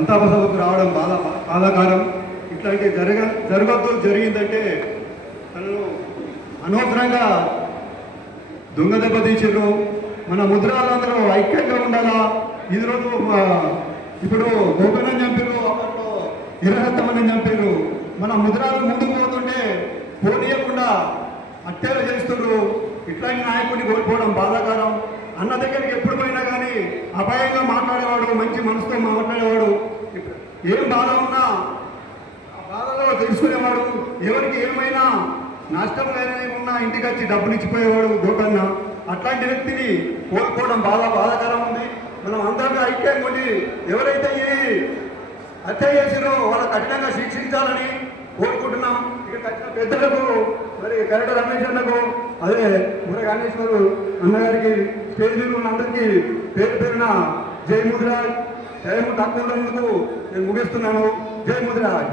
సంతాప సభకు రావడం బాధాకరం. ఇట్లాంటి జరగద్దు. జరిగిందంటే తనను అనవసరంగా దొంగ దెబ్బ తీసిర్రు. మన ముద్రాలందరూ ఐక్యంగా ఉండాలా. ఈ రోజు ఇప్పుడు గోపీనాథ్ చంపారు, అప్పట్లో ఇరహత్తమని చంపారు. మన ముద్రాలు ముందుకు పోతుంటే పోనీయకుండా హత్యలు చేస్తున్నారు. ఇట్లాంటి నాయకుడిని కోల్పోవడం బాధాకరం. అన్న దగ్గరికి ఎప్పుడు పోయినా కానీ అపాయంగా మాట్లాడేవాడు, మంచి మనసుతో మాట్లాడేవాడు. ఏం బాధ ఉన్నా ఆ బాధలో తెలుసుకునేవాడు. ఎవరికి ఏమైనా నష్టం ఉన్నా ఇంటికి వచ్చి డబ్బులు ఇచ్చిపోయేవాడు గోపన్న. అట్లాంటి వ్యక్తిని కోల్పోవడం బాధాకరం ఉంది. మనం అందరిగా ఐక్యంగా ఉండి ఎవరైతే ఈ హత్య చేసిరో వాళ్ళ కఠినంగా శిక్షించాలని కోరుకుంటున్నాం. ఇక్కడ కట్టిన పెద్దలకు, మరి కరెక్ట్ రమేష్ అన్నకు, అదే ముర కాళేశ్వరు అన్నగారికి, స్టేజ్ మీద ఉన్న అందరికీ పేరు పేరున జై ముద్రాజ్. టైం తక్కువ ఉన్నందుకు నేను ముగిస్తున్నాను. జై ముద్రాజ్.